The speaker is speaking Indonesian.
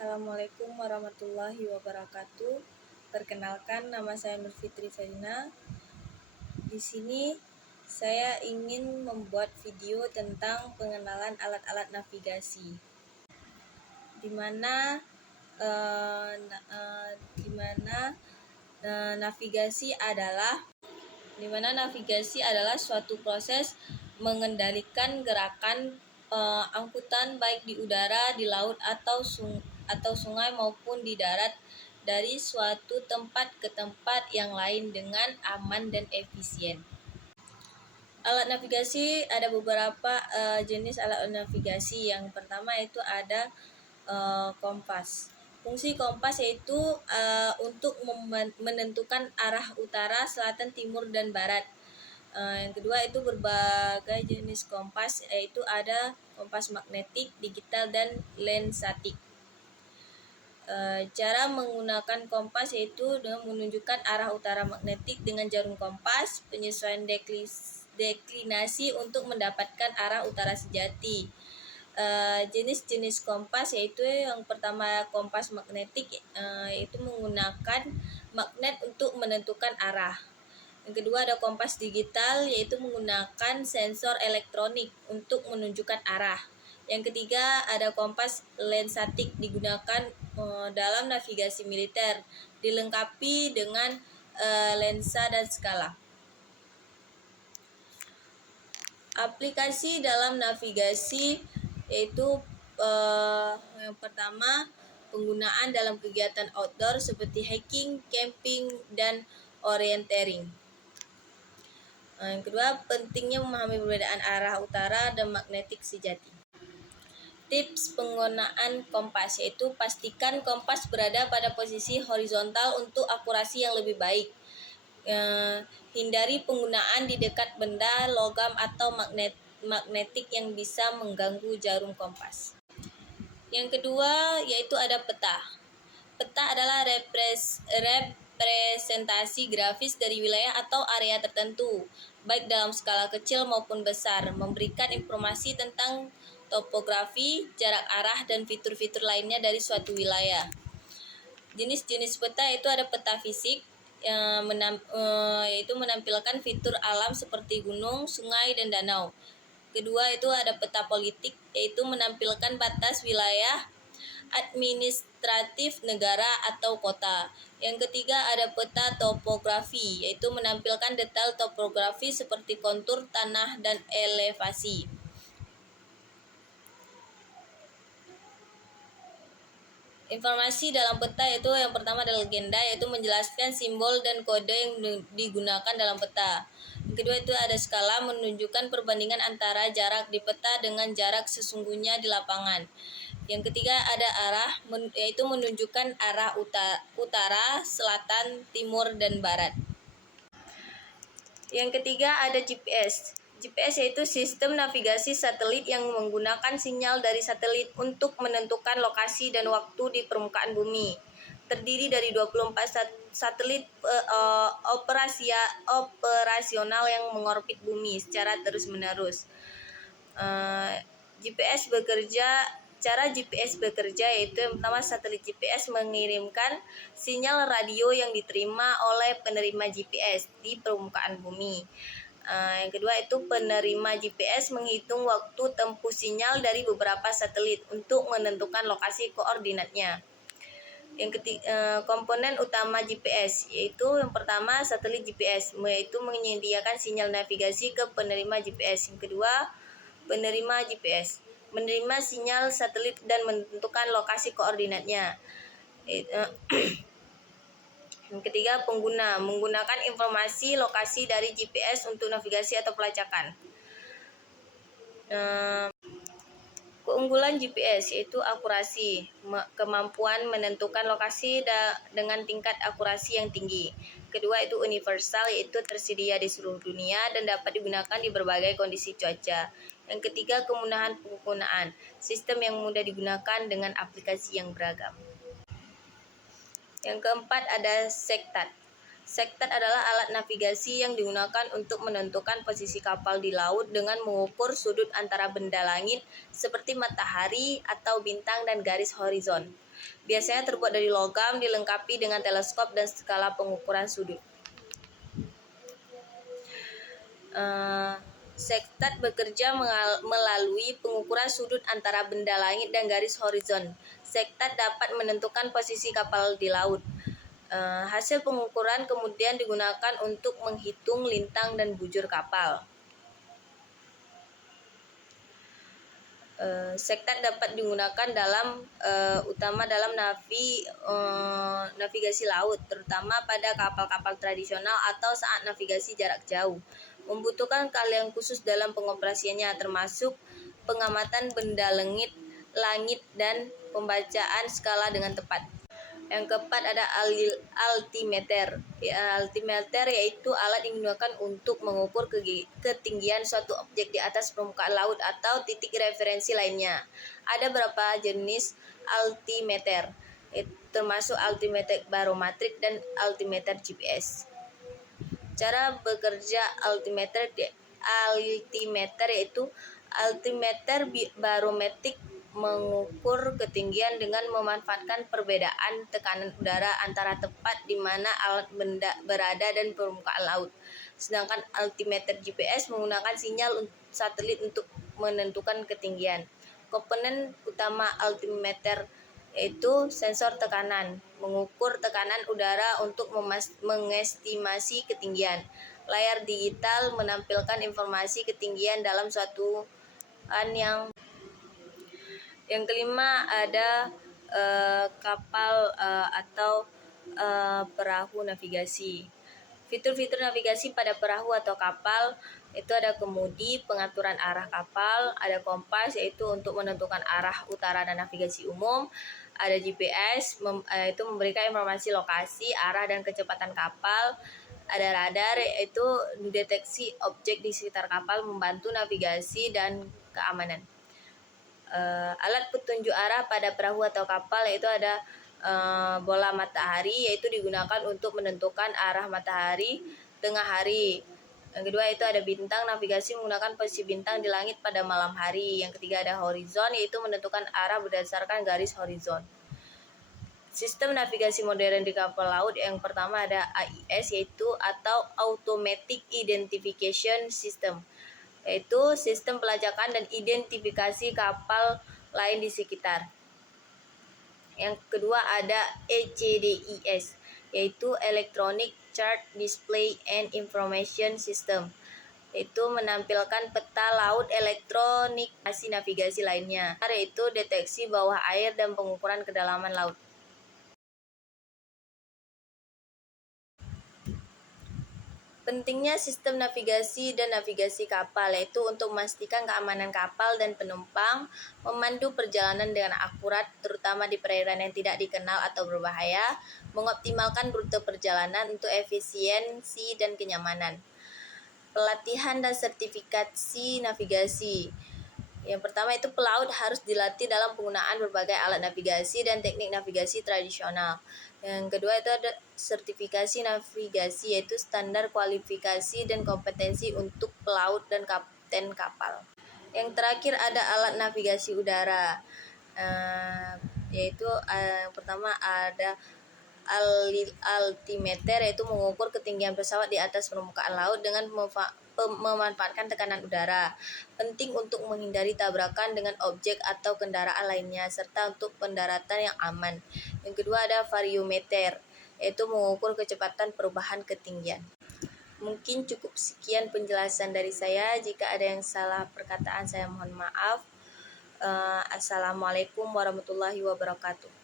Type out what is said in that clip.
Assalamualaikum warahmatullahi wabarakatuh. Perkenalkan, nama saya Nur Fitri Sarina. Di sini saya ingin membuat video tentang pengenalan alat-alat navigasi, di mana navigasi adalah suatu proses mengendalikan gerakan angkutan baik di udara, di laut atau sungai maupun di darat dari suatu tempat ke tempat yang lain dengan aman dan efisien. Alat navigasi ada beberapa jenis alat navigasi. Yang pertama itu ada kompas. Fungsi kompas yaitu untuk menentukan arah utara, selatan, timur, dan barat. Yang kedua itu berbagai jenis kompas, yaitu ada kompas magnetik, digital, dan lensatik. Cara menggunakan kompas yaitu dengan menunjukkan arah utara magnetik dengan jarum kompas, penyesuaian deklinasi untuk mendapatkan arah utara sejati. Jenis-jenis kompas yaitu yang pertama kompas magnetik, yaitu menggunakan magnet untuk menentukan arah. Yang kedua ada kompas digital, yaitu menggunakan sensor elektronik untuk menunjukkan arah. Yang ketiga ada kompas lensatik, digunakan dalam navigasi militer, dilengkapi dengan lensa dan skala. Aplikasi dalam navigasi yaitu yang pertama penggunaan dalam kegiatan outdoor seperti hiking, camping, dan orienteering. Yang kedua, pentingnya memahami perbedaan arah utara dan magnetik sejati. Tips penggunaan kompas yaitu pastikan kompas berada pada posisi horizontal untuk akurasi yang lebih baik. Hindari penggunaan di dekat benda, logam, atau magnetik yang bisa mengganggu jarum kompas. Yang kedua yaitu ada peta. Peta adalah representasi grafis dari wilayah atau area tertentu, baik dalam skala kecil maupun besar, memberikan informasi tentang topografi, jarak arah, dan fitur-fitur lainnya dari suatu wilayah. Jenis-jenis peta itu ada peta fisik, yaitu menampilkan fitur alam seperti gunung, sungai, dan danau. Kedua itu ada peta politik, yaitu menampilkan batas wilayah administratif negara atau kota. Yang ketiga ada peta topografi, yaitu menampilkan detail topografi seperti kontur tanah dan elevasi. Informasi dalam peta itu yang pertama adalah legenda, yaitu menjelaskan simbol dan kode yang digunakan dalam peta. Yang kedua itu ada skala, menunjukkan perbandingan antara jarak di peta dengan jarak sesungguhnya di lapangan. Yang ketiga ada arah, yaitu menunjukkan arah utara, selatan, timur, dan barat. Yang ketiga ada GPS. GPS yaitu sistem navigasi satelit yang menggunakan sinyal dari satelit untuk menentukan lokasi dan waktu di permukaan bumi. Terdiri dari 24 satelit operasional yang mengorbit bumi secara terus-menerus. Cara GPS bekerja yaitu yang pertama, satelit GPS mengirimkan sinyal radio yang diterima oleh penerima GPS di permukaan bumi. Yang kedua itu penerima GPS menghitung waktu tempuh sinyal dari beberapa satelit untuk menentukan lokasi koordinatnya. Yang ketiga, komponen utama GPS yaitu yang pertama satelit GPS, yaitu menyediakan sinyal navigasi ke penerima GPS. Yang kedua, penerima GPS menerima sinyal satelit dan menentukan lokasi koordinatnya. Yang ketiga, pengguna menggunakan informasi lokasi dari GPS untuk navigasi atau pelacakan. Keunggulan GPS yaitu akurasi, kemampuan menentukan lokasi dengan tingkat akurasi yang tinggi. Kedua itu universal, yaitu tersedia di seluruh dunia dan dapat digunakan di berbagai kondisi cuaca. Yang ketiga, kemudahan penggunaan, sistem yang mudah digunakan dengan aplikasi yang beragam. Yang keempat ada sektat. Sektat adalah alat navigasi yang digunakan untuk menentukan posisi kapal di laut dengan mengukur sudut antara benda langit seperti matahari atau bintang dan garis horizon. Biasanya terbuat dari logam, dilengkapi dengan teleskop dan skala pengukuran sudut. Sektat bekerja melalui pengukuran sudut antara benda langit dan garis horizon. Sektat dapat menentukan posisi kapal di laut. Hasil pengukuran kemudian digunakan untuk menghitung lintang dan bujur kapal. Sektat dapat digunakan utama dalam navigasi laut, terutama pada kapal-kapal tradisional atau saat navigasi jarak jauh. Membutuhkan keahlian khusus dalam pengoperasiannya, termasuk pengamatan benda langit dan pembacaan skala dengan tepat. Yang keempat ada altimeter. Altimeter yaitu alat yang digunakan untuk mengukur ketinggian suatu objek di atas permukaan laut atau titik referensi lainnya. Ada beberapa jenis altimeter, termasuk altimeter barometrik dan altimeter GPS. Cara bekerja altimeter yaitu altimeter barometrik mengukur ketinggian dengan memanfaatkan perbedaan tekanan udara antara tempat di mana alat benda berada dan permukaan laut. Sedangkan altimeter GPS menggunakan sinyal satelit untuk menentukan ketinggian. Komponen utama altimeter yaitu sensor tekanan, mengukur tekanan udara untuk mengestimasi ketinggian. Layar digital menampilkan informasi ketinggian dalam suatu yang kelima ada kapal atau perahu navigasi. Fitur-fitur navigasi pada perahu atau kapal itu ada kemudi, pengaturan arah kapal, ada kompas yaitu untuk menentukan arah utara dan navigasi umum, ada GPS itu memberikan informasi lokasi, arah dan kecepatan kapal, ada radar yaitu mendeteksi objek di sekitar kapal, membantu navigasi dan keamanan. Alat petunjuk arah pada perahu atau kapal yaitu ada bola matahari, yaitu digunakan untuk menentukan arah matahari tengah hari. Yang kedua itu ada bintang, navigasi menggunakan posisi bintang di langit pada malam hari. Yang ketiga ada horizon, yaitu menentukan arah berdasarkan garis horizon. Sistem navigasi modern di kapal laut yang pertama ada AIS, yaitu atau Automatic Identification System, yaitu sistem pelacakan dan identifikasi kapal lain di sekitar. Yang kedua ada ECDIS, yaitu Electronic Chart Display and Information System, yaitu menampilkan peta laut elektronik navigasi lainnya, yaitu deteksi bawah air dan pengukuran kedalaman laut. Pentingnya sistem navigasi dan navigasi kapal yaitu untuk memastikan keamanan kapal dan penumpang, memandu perjalanan dengan akurat terutama di perairan yang tidak dikenal atau berbahaya, mengoptimalkan rute perjalanan untuk efisiensi dan kenyamanan. Pelatihan dan sertifikasi navigasi. Yang pertama itu pelaut harus dilatih dalam penggunaan berbagai alat navigasi dan teknik navigasi tradisional. Yang kedua itu ada sertifikasi navigasi, yaitu standar kualifikasi dan kompetensi untuk pelaut dan kapten kapal. Yang terakhir ada alat navigasi udara, yaitu yang pertama ada altimeter, yaitu mengukur ketinggian pesawat di atas permukaan laut dengan memanfaatkan tekanan udara. Penting untuk menghindari tabrakan dengan objek atau kendaraan lainnya serta untuk pendaratan yang aman. Yang kedua ada variometer, yaitu mengukur kecepatan perubahan ketinggian. Mungkin cukup sekian penjelasan dari saya. Jika ada yang salah perkataan saya mohon maaf. Assalamualaikum warahmatullahi wabarakatuh.